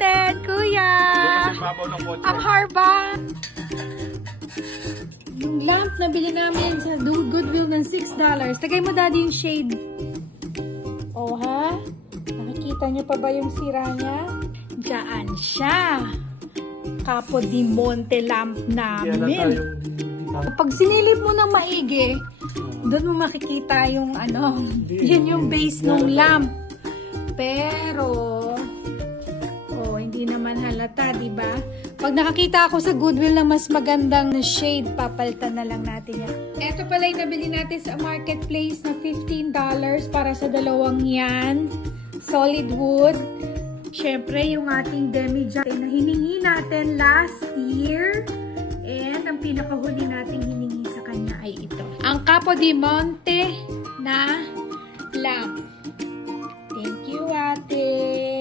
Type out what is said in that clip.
natin, kuya. Ang harbang. Yung lamp na bili namin sa Goodwill ng $6. Tagay mo, daddy, yung shade. Oh, ha? Nakikita niyo pa ba yung sira niya? Diyan siya. Capo di Monte lamp namin. Pag sinilip mo ng maigi, doon mo makikita yung ano, yun yung base ng lamp. Pero, oh, hindi naman halata, di ba? Pag nakakita ako sa Goodwill ng mas magandang na shade, papalitan na lang natin yan. Ito pala yung nabili natin sa marketplace na $15 para sa dalawang yan. Solid wood. Siyempre, yung ating demi-jack na hiningi natin last year. And ang pinakahuli nating hiningi sa kanya ay ito. Ang Capo di Monte na lamp. Thank you, ate.